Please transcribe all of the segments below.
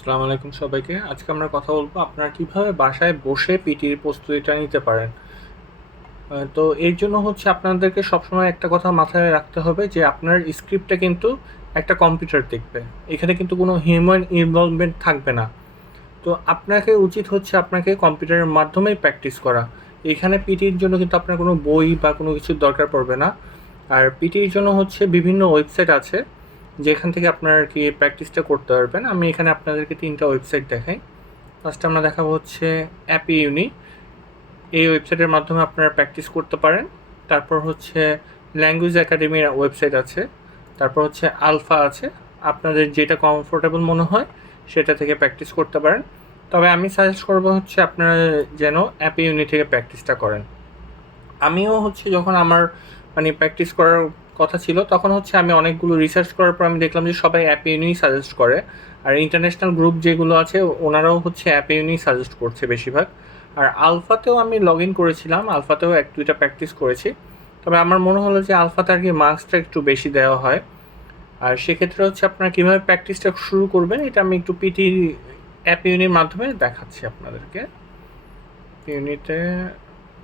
আসসালামু আলাইকুম সবাইকে। আজকে আমরা কথা বলবো আপনারা কিভাবে বাসায় বসে পিটির প্রস্তুতিটা নিতে পারেন। তো এর জন্য হচ্ছে আপনাদেরকে সবসময় একটা কথা মাথায় রাখতে হবে যে আপনার স্ক্রিপ্টটা কিন্তু একটা কম্পিউটার দেখবে। এখানে কিন্তু কোনো হিউম্যান ইনভলভমেন্ট থাকবে না। তো আপনাকে উচিত হচ্ছে আপনাকে কম্পিউটারের মাধ্যমেই প্র্যাকটিস করা। এখানে পিটির জন্য কিন্তু আপনার কোনো বই বা কোনো কিছুর দরকার পড়বে না। আর পিটির জন্য হচ্ছে বিভিন্ন ওয়েবসাইট আছে যেখান থেকে আপনার কি প্র্যাকটিসটা করতে পারবেন। আমি এখানে আপনাদেরকে ৩টা ওয়েবসাইট দেখাই। ফার্স্টে আমরা দেখাবো হচ্ছে অ্যাপি ইউনি। এই ওয়েবসাইটের মাধ্যমে আপনারা প্র্যাকটিস করতে পারেন। তারপর হচ্ছে ল্যাঙ্গুয়েজ একাডেমির ওয়েবসাইট আছে। তারপর হচ্ছে আলফা আছে। আপনাদের যেটা কমফোর্টেবল মনে হয় সেটা থেকে প্র্যাকটিস করতে পারেন। তবে আমি সাজেস্ট করবো হচ্ছে আপনারা যেন অ্যাপি ইউনি থেকে প্র্যাকটিসটা করেন। আমিও হচ্ছে যখন আমার প্র্যাকটিস করার কথা ছিল তখন হচ্ছে আমি অনেকগুলো রিসার্চ করার পর আমি দেখলাম যে সবাই অ্যাপ ইউনি সাজেস্ট করে। আর ইন্টারন্যাশনাল গ্রুপ যেগুলো আছে ওনারাও হচ্ছে অ্যাপ ইউনি সাজেস্ট করছে বেশিরভাগ। আর আলফাতেও আমি লগ ইন করেছিলাম, আলফাতেও ১-২টা প্র্যাকটিস করেছি। তবে আমার মনে হলো যে আলফাতে আর কি মার্কসটা একটু বেশি দেওয়া হয়। আর সেক্ষেত্রে হচ্ছে আপনারা কীভাবে প্র্যাকটিসটা শুরু করবেন এটা আমি একটু পিটি অ্যাপ ইউনির মাধ্যমে দেখাচ্ছি আপনাদেরকে। ইউনিটে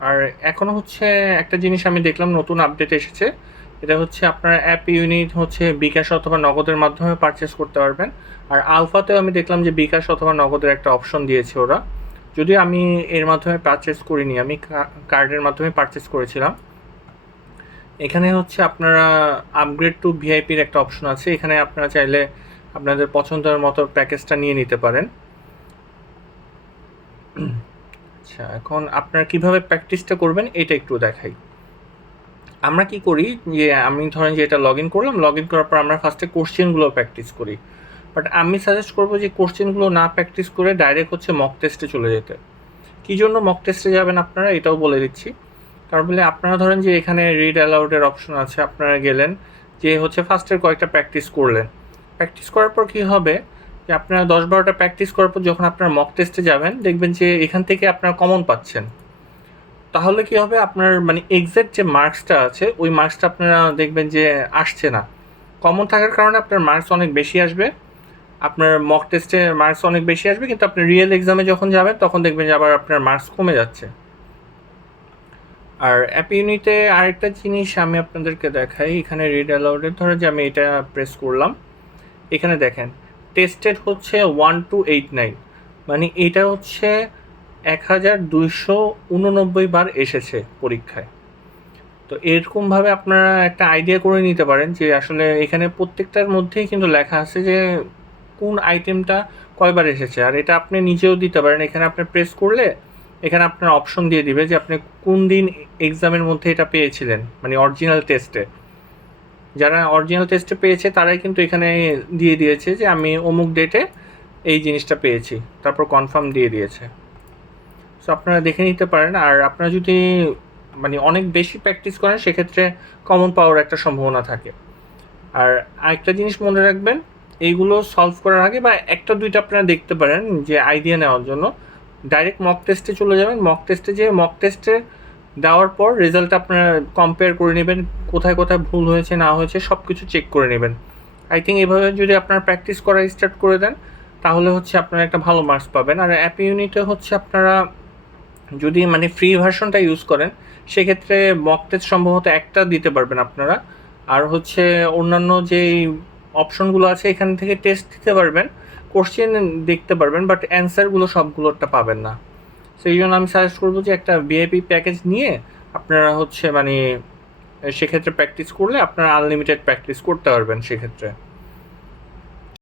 আর এখনও হচ্ছে একটা জিনিস আমি দেখলাম নতুন আপডেট এসেছে। এটা হচ্ছে আপনার অ্যাপ ইউনিট হচ্ছে বিকাশ অথবা নগদের মাধ্যমে পারচেস করতে পারবেন। আর আলফাতেও আমি দেখলাম যে বিকাশ অথবা নগদের একটা অপশন দিয়েছে ওরা। যদিও আমি এর মাধ্যমে পারচেস করিনি, আমি কার্ডের মাধ্যমে পারচেস করেছিলাম। এখানে হচ্ছে আপনারা আপগ্রেড টু ভিআইপির একটা অপশন আছে। এখানে আপনারা চাইলে আপনাদের পছন্দের মতো প্যাকেজটা নিয়ে নিতে পারেন। আচ্ছা, এখন আপনারা কিভাবে প্র্যাকটিসটা করবেন এটা একটু দেখাই। আমরা কি করি যে আমি ধরেন যে এটা লগ ইন করলাম, লগ ইন করার পর আমরা ফার্স্টে কোশ্চেনগুলো প্র্যাকটিস করি। বাট আমি সাজেস্ট করবো যে কোশ্চেনগুলো না প্র্যাকটিস করে ডাইরেক্ট হচ্ছে মক টেস্টে চলে যেতে। কী জন্য মক টেস্টে যাবেন আপনারা এটাও বলে দিচ্ছি। কারণ বলে আপনারা ধরেন যে এখানে রিড অ্যালাউডের অপশন আছে, আপনারা গেলেন যে হচ্ছে ফার্স্টের কয়েকটা প্র্যাকটিস করলেন। প্র্যাকটিস করার পর কী হবে যে আপনারা ১০-১২টা প্র্যাকটিস করার পর যখন আপনারা মক টেস্টে যাবেন দেখবেন যে এখান থেকে আপনারা কমন পাচ্ছেন। তাহলে কি হবে আপনার এক্সাক্ট যে মার্কসটা আছে ওই মার্কসটা আপনারা দেখবেন যে আসছে না। কমন থাকার কারণে আপনার মার্কস অনেক বেশি আসবে, আপনার মক টেস্টে মার্কস অনেক বেশি আসবে, কিন্তু আপনি রিয়েল এক্সামে যখন যাবেন তখন দেখবেন যে আবার আপনার মার্কস কমে যাচ্ছে। আর অ্যাপ ইউনিটে আরেকটা জিনিস আমি আপনাদেরকে দেখাই। এখানে রিড অ্যালাউডের ধরো যে আমি এটা প্রেস করলাম, এখানে দেখেন টেস্টেড হচ্ছে 1289, এটা হচ্ছে 1289 বার এসেছে পরীক্ষায়। তো এরকমভাবে আপনারা একটা আইডিয়া করে নিতে পারেন যে আসলে এখানে প্রত্যেকটার মধ্যেই কিন্তু লেখা আছে যে কোন আইটেমটা কয়বার এসেছে। আর এটা আপনি নিজেও দিতে পারেন। এখানে আপনি প্রেস করলে এখানে আপনার অপশন দিয়ে দিবে যে আপনি কোন দিন এক্সামের মধ্যে এটা পেয়েছিলেন, অরিজিনাল টেস্টে। যারা অরিজিনাল টেস্টে পেয়েছে তারাই কিন্তু এখানে দিয়ে দিয়েছে যে আমি অমুক ডেটে এই জিনিসটা পেয়েছি, তারপর কনফার্ম দিয়ে দিয়েছে। সো আপনারা দেখে নিতে পারেন। আর আপনারা যদি অনেক বেশি প্র্যাকটিস করেন সেক্ষেত্রে কমন পাওয়ার একটা সম্ভাবনা থাকে। আর আরেকটা জিনিস মনে রাখবেন, এইগুলো সলভ করার আগে বা ১-২টা আপনারা দেখতে পারেন যে আইডিয়া নেওয়ার জন্য ডাইরেক্ট মক টেস্টে চলে যাবেন। মক টেস্টে যেয়ে মক টেস্টে দেওয়ার পর রেজাল্ট আপনারা কম্পেয়ার করে নেবেন, কোথায় কোথায় ভুল হয়েছে না হয়েছে সব কিছু চেক করে নেবেন। আই থিঙ্ক এভাবে যদি আপনারা প্র্যাকটিস করা স্টার্ট করে দেন তাহলে হচ্ছে আপনারা একটা ভালো মার্কস পাবেন। আর অ্যাপ ইউনিটে হচ্ছে আপনারা যদি ফ্রি ভার্সনটা ইউজ করেন সেক্ষেত্রে মক টেস্ট সম্ভবত একটা দিতে পারবেন আপনারা। আর হচ্ছে অন্যান্য যেই অপশনগুলো আছে এখান থেকে টেস্ট দিতে পারবেন, কোশ্চেন দেখতে পারবেন, বাট অ্যান্সারগুলো সবগুলোটা পাবেন না। সেই জন্য আমি সাজেস্ট করবো যে একটা ভিআইপি প্যাকেজ নিয়ে আপনারা হচ্ছে সেক্ষেত্রে প্র্যাকটিস করলে আপনারা আনলিমিটেড প্র্যাকটিস করতে পারবেন সেক্ষেত্রে।